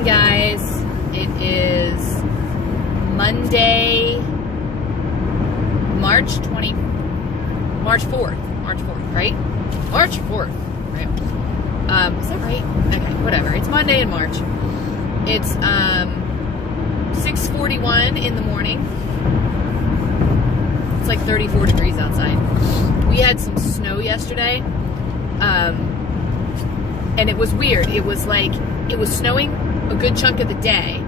morning, guys. It is Monday, March 4th, right? March 4th, right? Is that right? Okay, whatever. It's Monday in March. It's 6:41 in the morning. It's like 34 degrees outside. We had some snow yesterday, and it was weird. It was like, it was snowing a good chunk of the day,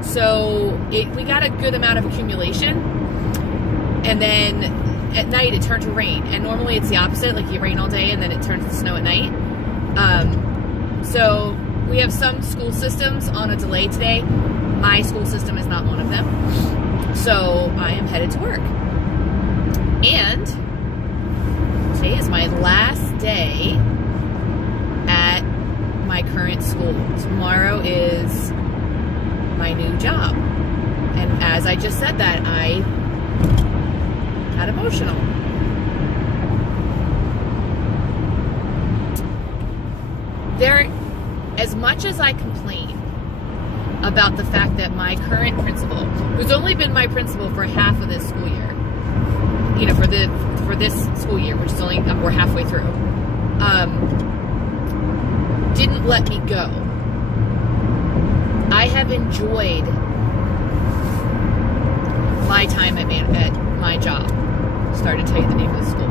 so we got a good amount of accumulation, and then at night it turned to rain, and normally it's the opposite, like you rain all day and then it turns to snow at night. So we have some school systems on a delay today. My school system is not one of them, so I am headed to work, and today is my last day at my current school. Tomorrow is my new job. And as I just said that, I got emotional. As much as I complain about the fact that my current principal, who's only been my principal for half of this school year, you know, for this school year, which is only, we're halfway through, didn't let me go. I have enjoyed my time at my job. Started to tell you the name of the school.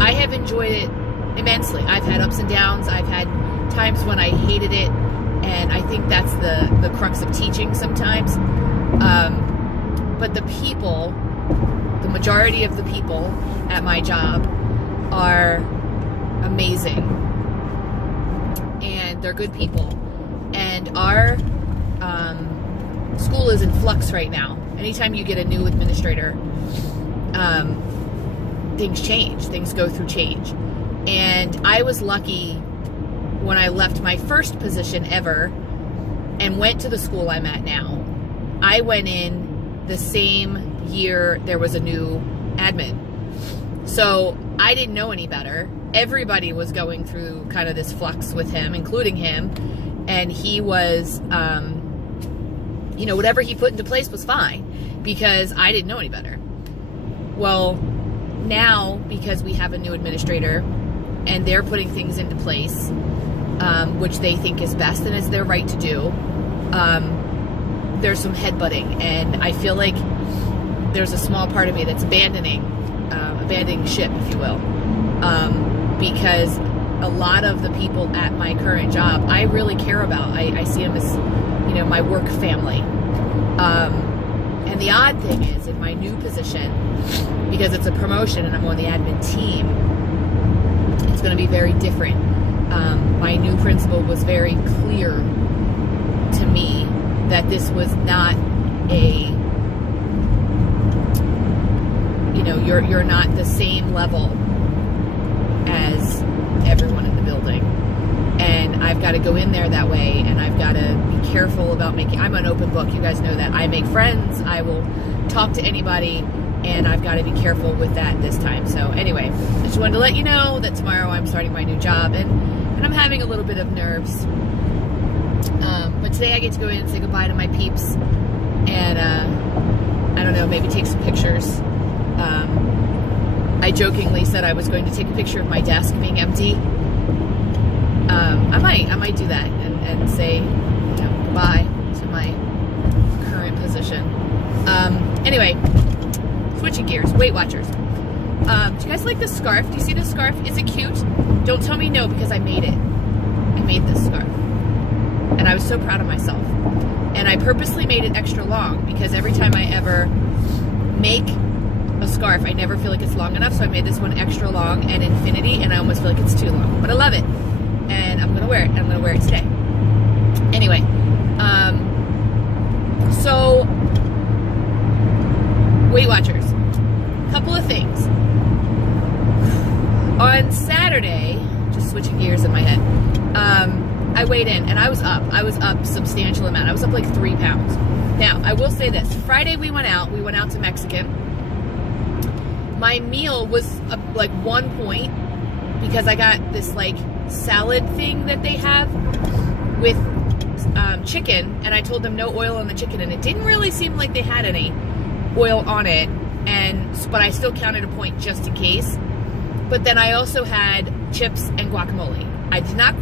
I have enjoyed it immensely. I've had ups and downs. I've had times when I hated it, and I think that's the crux of teaching sometimes. But the people, the majority of the people at my job are amazing, and they're good people, and our school is in flux right now. Anytime you get a new administrator, things change, things go through change, and I was lucky when I left my first position ever and went to the school I'm at now. I went in the same year there was a new admin, so I didn't know any better. Everybody was going through kind of this flux with him, including him, and he was, you know, whatever he put into place was fine because I didn't know any better. Well, now, because we have a new administrator and they're putting things into place, which they think is best and is their right to do, there's some headbutting, and I feel like there's a small part of me that's abandoning ship, if you will. Because a lot of the people at my current job, I really care about. I see them as, you know, my work family. And the odd thing is, in my new position, because it's a promotion and I'm on the admin team, it's going to be very different. My new principal was very clear to me that this was not a, you know, you're not the same level as everyone in the building, and I've got to go in there that way, and I've got to be careful about I'm an open book, you guys know that. I make friends, I will talk to anybody, and I've got to be careful with that this time. So anyway, I just wanted to let you know that tomorrow I'm starting my new job, and I'm having a little bit of nerves, but today I get to go in and say goodbye to my peeps, and I don't know, maybe take some pictures. I jokingly said I was going to take a picture of my desk being empty. I might do that and say, you know, goodbye to my current position. Anyway, switching gears. Weight Watchers. Do you guys like this scarf? Do you see this scarf? Is it cute? Don't tell me no, because I made it. I made this scarf, and I was so proud of myself. And I purposely made it extra long because every time I ever make a scarf, I never feel like it's long enough, so I made this one extra long and infinity, and I almost feel like it's too long, but I love it, and I'm gonna wear it, and I'm gonna wear it today. Anyway, so Weight Watchers, couple of things. On Saturday, just switching gears in my head, I weighed in, and I was up a substantial amount. I was up like 3 pounds. Now, I will say this, Friday we went out to Mexican. My meal was like 1 point because I got this like salad thing that they have with chicken, and I told them no oil on the chicken, and it didn't really seem like they had any oil on it, but I still counted a point just in case. But then I also had chips and guacamole. I did not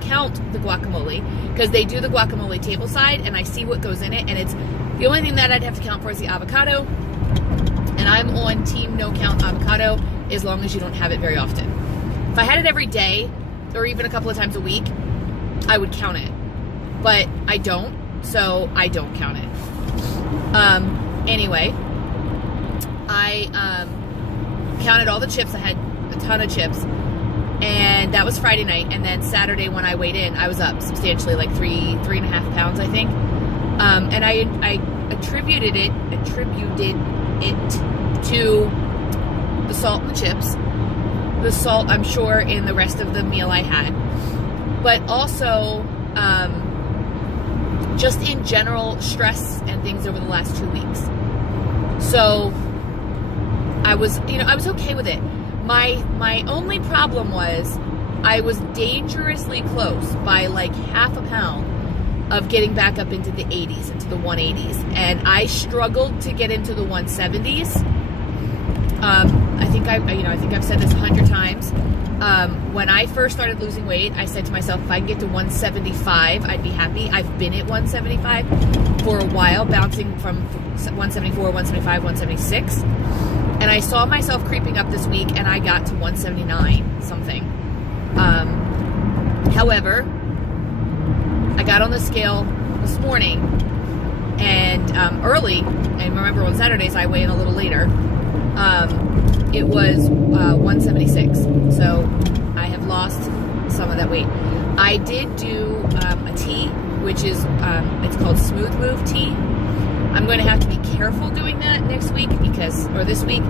count the guacamole because they do the guacamole table side, and I see what goes in it, and it's the only thing that I'd have to count for is the avocado, and I'm on team no count avocado as long as you don't have it very often. If I had it every day or even a couple of times a week, I would count it, but I don't, so I don't count it. Anyway, I counted all the chips. I had a ton of chips, and that was Friday night. And then Saturday when I weighed in, I was up substantially, like 3.5 pounds, I think. And I attributed it to the salt and the chips. The salt, I'm sure, in the rest of the meal I had, but also just in general stress and things over the last 2 weeks. So I was okay with it. My only problem was I was dangerously close by like half a pound of getting back up into the 80s, into the 180s, and I struggled to get into the 170s. I think I've said this 100 times. When I first started losing weight, I said to myself, if I can get to 175, I'd be happy. I've been at 175 for a while, bouncing from 174, 175, 176. And I saw myself creeping up this week, and I got to 179 something. However, I got on the scale this morning, and early, and remember on Saturdays I weigh in a little later, it was 176. So I have lost some of that weight. I did do a tea, which is, it's called Smooth Move tea. I'm going to have to be careful doing that next week or this week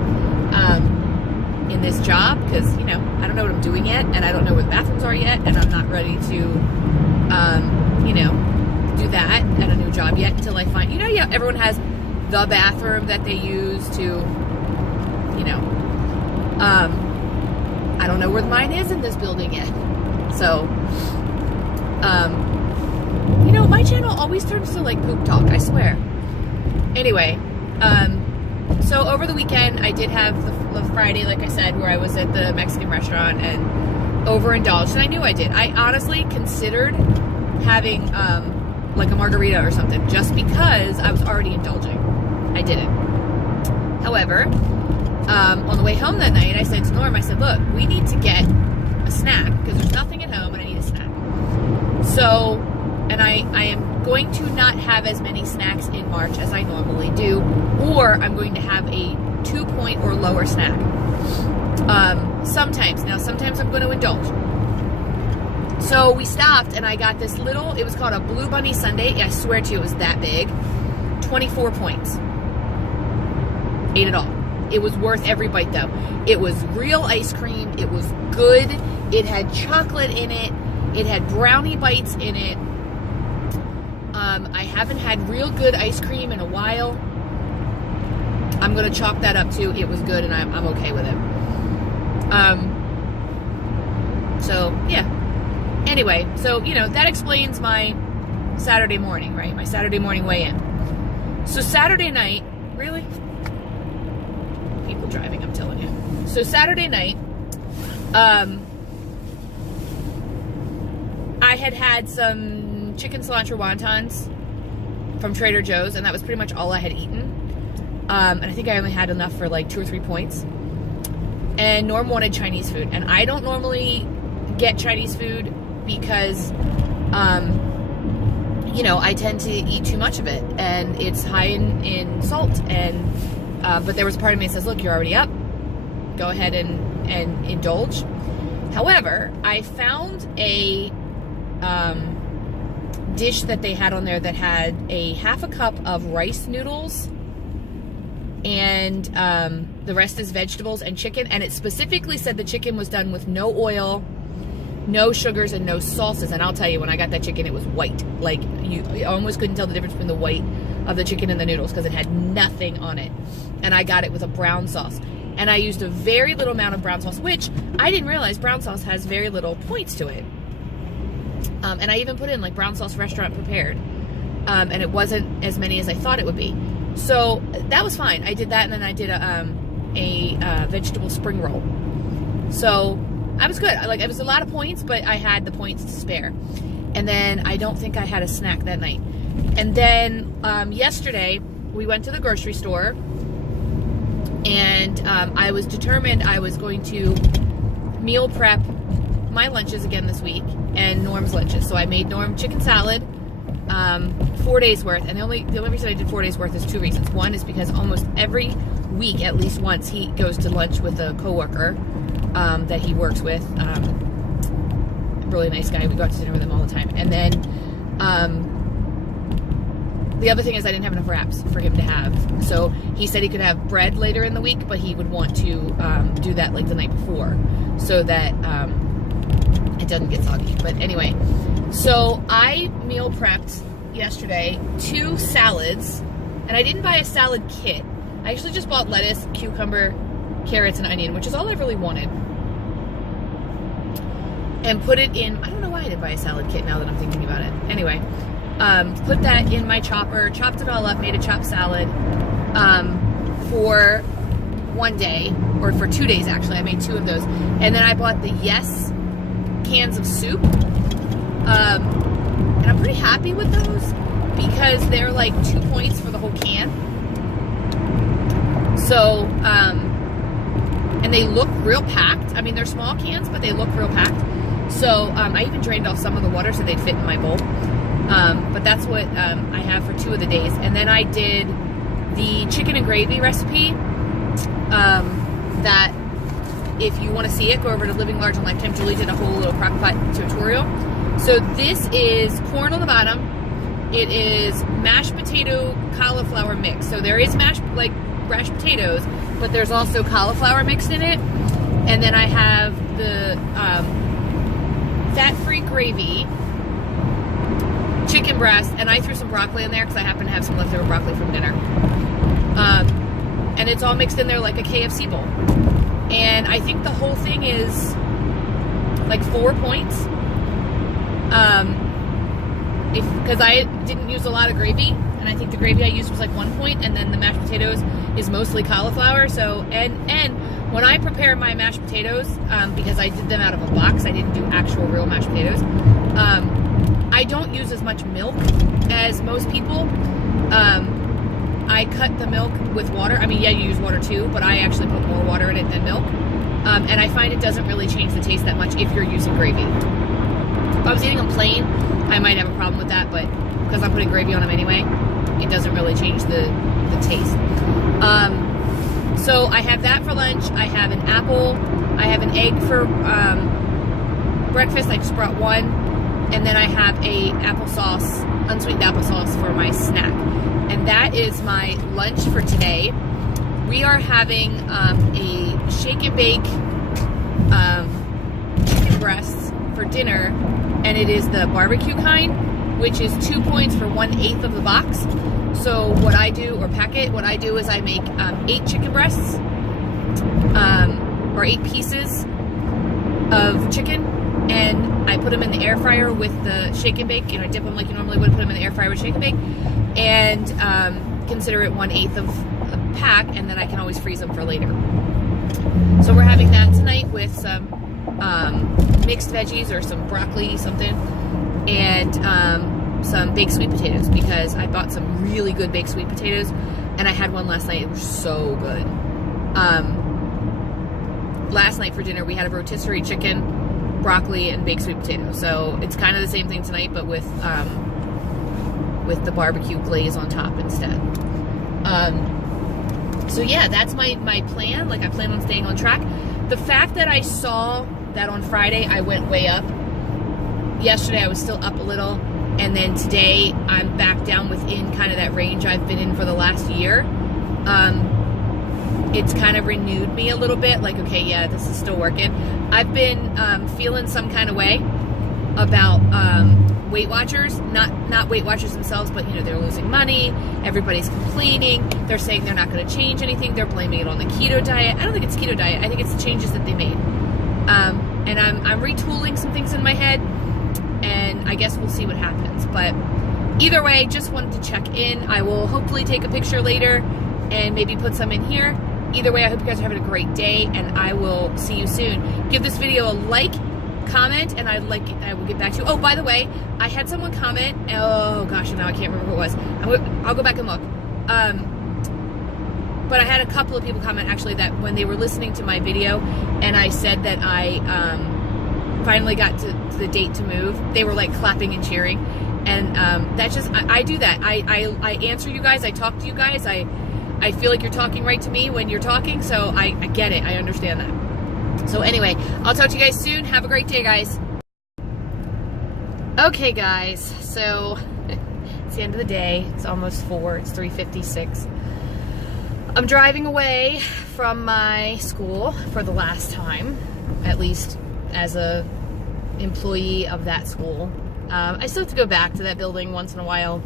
in this job, because, I don't know what I'm doing yet, and I don't know where the bathrooms are yet, and I'm not ready to, do that at a new job yet until I find, everyone has the bathroom that they use to, I don't know where mine is in this building yet. So, my channel always turns to like poop talk, I swear. Anyway, so over the weekend, I did have the Friday, like I said, where I was at the Mexican restaurant and overindulged, and I knew I did. I honestly considered having, like a margarita or something, just because I was already indulging. I didn't. However, on the way home that night, I said to Norm, I said, look, we need to get a snack, because there's nothing at home and I need a snack. So, and I am going to not have as many snacks in March as I normally do, or I'm going to have a 2-point or lower snack. Sometimes I'm going to indulge. So we stopped, and I got this little, it was called a Blue Bunny Sundae. I swear to you, it was that big. 24 points. Ate it all. It was worth every bite, though. It was real ice cream. It was good. It had chocolate in it. It had brownie bites in it. I haven't had real good ice cream in a while. I'm going to chalk that up, too. It was good, and I'm okay with it. So, yeah. Anyway, so, that explains my Saturday morning, right? My Saturday morning weigh-in. So Saturday night, really? People driving, I'm telling you. So Saturday night, I had some chicken cilantro wontons from Trader Joe's, and that was pretty much all I had eaten. And I think I only had enough for like 2 or 3 points. And Norm wanted Chinese food, and I don't normally get Chinese food because, I tend to eat too much of it, and it's high in salt. And but there was a part of me that says, look, you're already up. Go ahead and indulge. However, I found a dish that they had on there that had a ½ cup of rice noodles, and the rest is vegetables and chicken. And it specifically said the chicken was done with no oil, no sugars, and no sauces. And I'll tell you, when I got that chicken, it was white. Like, you almost couldn't tell the difference between the white of the chicken and the noodles because it had nothing on it. And I got it with a brown sauce. And I used a very little amount of brown sauce, which I didn't realize brown sauce has very little points to it. And I even put in like brown sauce restaurant prepared. And it wasn't as many as I thought it would be. So that was fine. I did that, and then I did a vegetable spring roll. So I was good. Like, it was a lot of points, but I had the points to spare. And then I don't think I had a snack that night. And then yesterday we went to the grocery store, and I was determined I was going to meal prep my lunches again this week and Norm's lunches. So I made Norm chicken salad, 4 days worth. And the only reason I did 4 days worth is two reasons. One is because almost every week, at least once, he goes to lunch with a coworker that he works with. Really nice guy. We go out to dinner with him all the time. And then the other thing is I didn't have enough wraps for him to have. So he said he could have bread later in the week, but he would want to do that like the night before so that it doesn't get soggy. But anyway, so I meal prepped yesterday 2 salads, and I didn't buy a salad kit. I actually just bought lettuce, cucumber, carrots, and onion, which is all I really wanted. And put it in, I don't know why I didn't buy a salad kit now that I'm thinking about it. Anyway, put that in my chopper, chopped it all up, made a chopped salad for one day, or for 2 days actually. I made 2 of those. And then I bought the Yes cans of soup. And I'm pretty happy with those because they're like 2 points for the whole can. So, and they look real packed. I mean, they're small cans, but they look real packed. So I even drained off some of the water so they'd fit in my bowl. But that's what I have for 2 of the days. And then I did the chicken and gravy recipe that if you want to see it, go over to Living Large and Lifetime. Julie did a whole little crock pot tutorial. So this is corn on the bottom. It is mashed potato cauliflower mix. So there is mashed potatoes, but there's also cauliflower mixed in it. And then I have the fat-free gravy, chicken breast, and I threw some broccoli in there because I happen to have some leftover broccoli from dinner. And it's all mixed in there like a KFC bowl. And I think the whole thing is like 4 points. Because I didn't use a lot of gravy, and I think the gravy I used was like 1 point, and then the mashed potatoes is mostly cauliflower. So, and when I prepare my mashed potatoes, because I did them out of a box, I didn't do actual real mashed potatoes, I don't use as much milk as most people. I cut the milk with water. I mean, yeah, you use water too, but I actually put more water in it than milk. And I find it doesn't really change the taste that much if you're using gravy. If I was eating them plain, I might have a problem with that, but because I'm putting gravy on them anyway, it doesn't really change the taste. So I have that for lunch. I have an apple. I have an egg for breakfast. I just brought one. And then I have a applesauce, unsweetened applesauce for my snack. And that is my lunch for today. We are having a shake and bake chicken breasts for dinner, and it is the barbecue kind, which is 2 points for 1/8 of the box. So what I do, or packet, what I do is I make 8 chicken breasts, or 8 pieces of chicken, and I put them in the air fryer with the shake and bake. You know, I dip them like you normally would, put them in the air fryer with shake and bake, and consider it 1/8 of a pack, and then I can always freeze them for later. So we're having that tonight with some mixed veggies or some broccoli, something, and some baked sweet potatoes, because I bought some really good baked sweet potatoes, and I had one last night. It was so good. Last night for dinner we had a rotisserie chicken, broccoli, and baked sweet potatoes. So it's kind of the same thing tonight, but with the barbecue glaze on top instead. So yeah, that's my plan. Like, I plan on staying on track. The fact that I saw that on Friday I went way up. Yesterday I was still up a little, and then today I'm back down within kind of that range I've been in for the last year. It's kind of renewed me a little bit, like, okay, yeah, this is still working. I've been feeling some kind of way about Weight Watchers, not Weight Watchers themselves, but you know, they're losing money, everybody's complaining, they're saying they're not going to change anything, they're blaming it on the keto diet. I don't think it's keto diet, I think it's the changes that they made. And I'm retooling some things in my head, and I guess we'll see what happens. But either way, just wanted to check in. I will hopefully take a picture later and maybe put some in here. Either way, I hope you guys are having a great day, and I will see you soon. Give this video a like, comment, and I will get back to you. Oh, by the way, I had someone comment. Oh gosh, now I can't remember who it was. I'll go back and look. But I had a couple of people comment actually that when they were listening to my video, and I said that I finally got to the date to move, they were like clapping and cheering, and that's just I do that. I answer you guys. I talk to you guys. I feel like you're talking right to me when you're talking, so I get it. I understand that. So anyway, I'll talk to you guys soon. Have a great day, guys. Okay, guys, so it's the end of the day. It's almost 4. It's 3:56. I'm driving away from my school for the last time, at least as a employee of that school. I still have to go back to that building once in a while,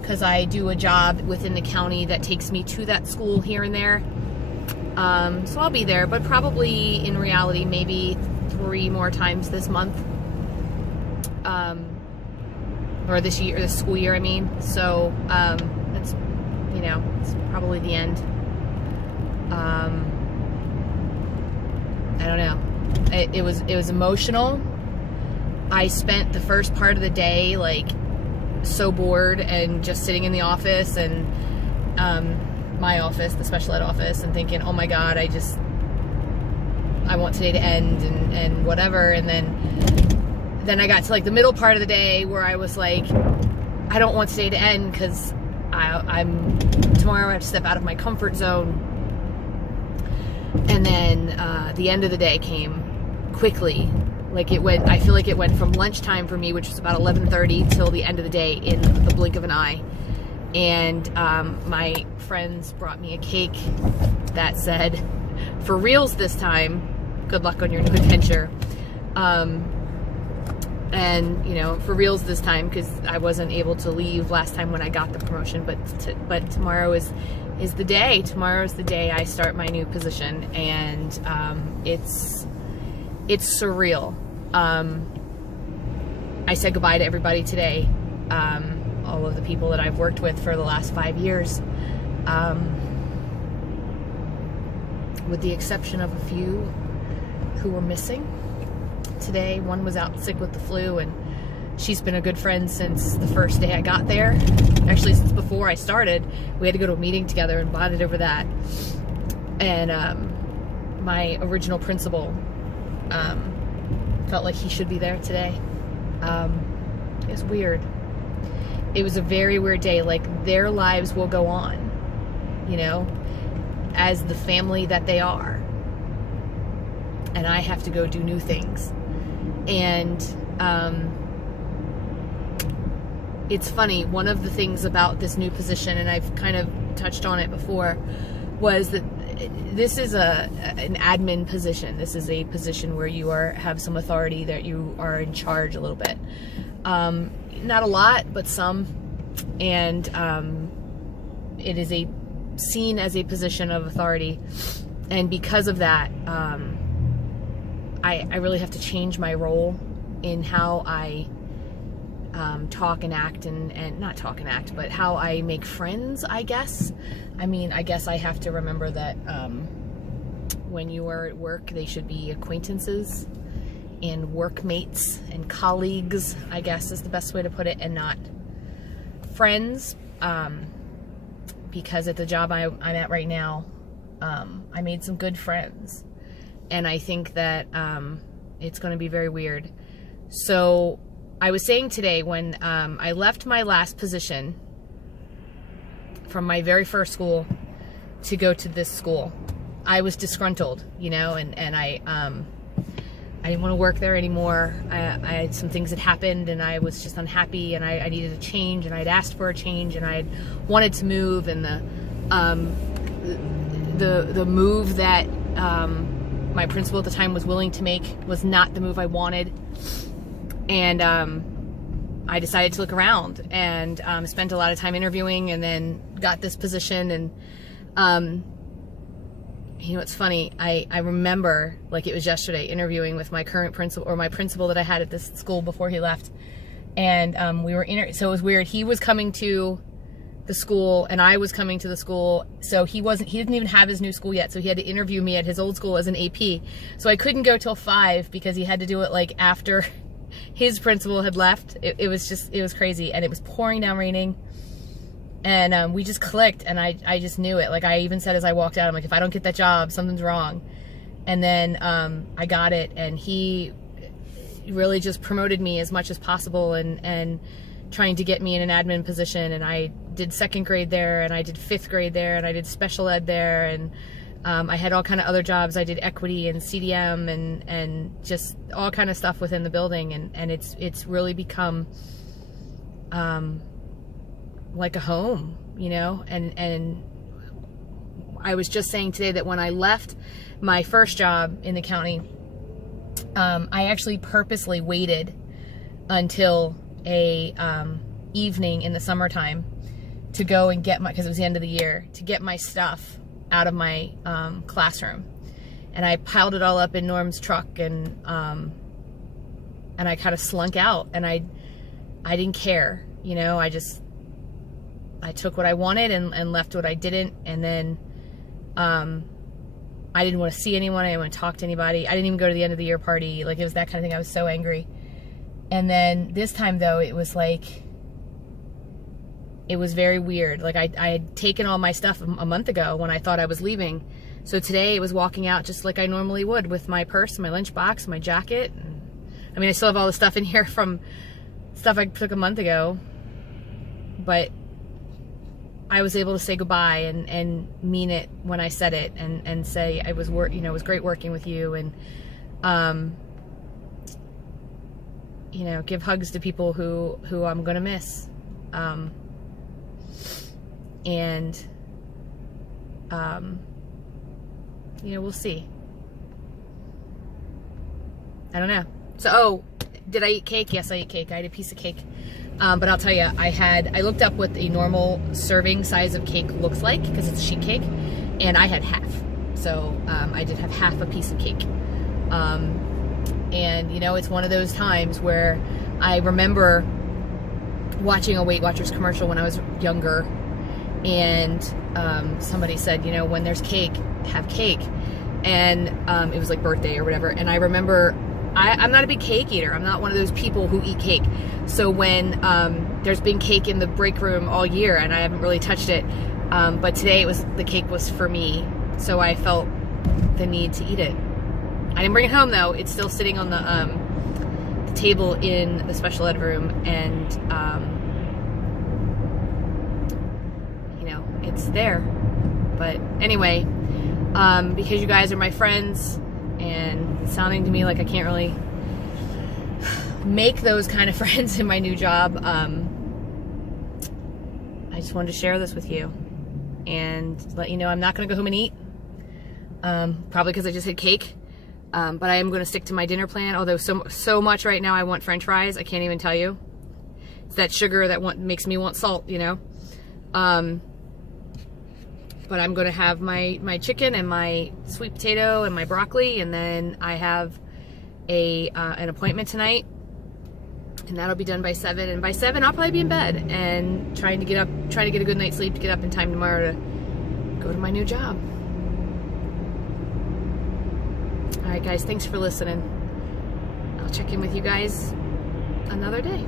because I do a job within the county that takes me to that school here and there. So I'll be there, but probably in reality, maybe 3 more times this month. Or this year, this school year, I mean. So, that's, you know, it's probably the end. I don't know. It was emotional. I spent the first part of the day, like, so bored and just sitting in the office and my office, the special ed office, and thinking, oh my god, I want today to end and whatever. And then I got to like the middle part of the day where I was like, I don't want today to end because tomorrow I have to step out of my comfort zone. And then the end of the day came quickly. Like I feel like it went from lunchtime for me, which was about 11:30, till the end of the day in the blink of an eye. And my friends brought me a cake that said, for reals this time, good luck on your new adventure. And, you know, for reals this time, because I wasn't able to leave last time when I got the promotion, but tomorrow is the day. Tomorrow is the day I start my new position, and it's surreal. I said goodbye to everybody today, all of the people that I've worked with for the last 5 years, with the exception of a few who were missing. Today, one was out sick with the flu, and she's been a good friend since the first day I got there. Actually, since before I started, we had to go to a meeting together and bonded over that. And my original principal felt like he should be there today. It was weird. It was a very weird day. Like, their lives will go on, you know, as the family that they are. And I have to go do new things. And it's funny, one of the things about this new position, and I've kind of touched on it before, was that this is an admin position. This is a position where you have some authority, that you are in charge a little bit. Not a lot, but some. And it is seen as a position of authority. And because of that, I really have to change my role in how I talk and act, and not talk and act, but how I make friends, I guess. I mean, I guess I have to remember that when you are at work, they should be acquaintances and workmates and colleagues, I guess is the best way to put it, and not friends. Because at the job I'm at right now, I made some good friends. And I think that it's going to be very weird. So I was saying today, when I left my last position from my very first school to go to this school, I was disgruntled, you know, and I didn't want to work there anymore. I had some things that happened, and I was just unhappy, and I needed a change, and I'd asked for a change, and I wanted to move, and the move that my principal at the time was willing to make was not the move I wanted. And I decided to look around, and spent a lot of time interviewing, and then got this position. And you know, it's funny, I remember like it was yesterday interviewing with my current principal, or my principal that I had at this school before he left. And we were so it was weird. He was coming to the school and I was coming to the school, so he didn't even have his new school yet, so he had to interview me at his old school as an AP. So I couldn't go till 5 because he had to do it like after his principal had left. It was crazy, and it was pouring down raining, and we just clicked, and I just knew it. Like, I even said as I walked out, I'm like, if I don't get that job, something's wrong. And then I got it, and he really just promoted me as much as possible, and trying to get me in an admin position. And I did 2nd grade there, and I did 5th grade there, and I did special ed there, and I had all kind of other jobs. I did equity and CDM and just all kind of stuff within the building, and it's really become like a home, you know. And I was just saying today that when I left my first job in the county, I actually purposely waited until a evening in the summertime to go and get because it was the end of the year, to get my stuff out of my classroom. And I piled it all up in Norm's truck, and I kind of slunk out, and I didn't care, you know. I took what I wanted and left what I didn't. And then I didn't want to see anyone. I didn't want to talk to anybody. I didn't even go to the end of the year party. Like, it was that kind of thing. I was so angry. And then this time, though, it was like, it was very weird. Like, I had taken all my stuff a month ago when I thought I was leaving. So today I was walking out just like I normally would, with my purse, my lunchbox, my jacket. And, I mean, I still have all the stuff in here from stuff I took a month ago. But I was able to say goodbye and mean it when I said it, and say it was it was great working with you, and you know, give hugs to people who I'm gonna miss, and you know, we'll see. I don't know. So, oh, did I eat cake? Yes, I ate cake. I had a piece of cake. But I'll tell you, I looked up what a normal serving size of cake looks like, because it's sheet cake, and I had half. So I did have half a piece of cake. And, you know, it's one of those times where I remember watching a Weight Watchers commercial when I was younger, and somebody said, you know, when there's cake, have cake. And it was like birthday or whatever. And I remember, I'm not a big cake eater. I'm not one of those people who eat cake. So when there's been cake in the break room all year, and I haven't really touched it, but today the cake was for me, so I felt the need to eat it. I didn't bring it home though. It's still sitting on the table in the special ed room, and you know, it's there. But anyway, because you guys are my friends, and sounding to me like I can't really make those kind of friends in my new job, I just wanted to share this with you and let you know I'm not going to go home and eat, probably because I just had cake, but I am going to stick to my dinner plan, although so much right now I want french fries. I can't even tell you. It's that sugar that makes me want salt, you know. But I'm going to have my chicken and my sweet potato and my broccoli, and then I have an appointment tonight, and that'll be done by 7. And by 7, I'll probably be in bed and trying to get a good night's sleep to get up in time tomorrow to go to my new job. All right, guys, thanks for listening. I'll check in with you guys another day.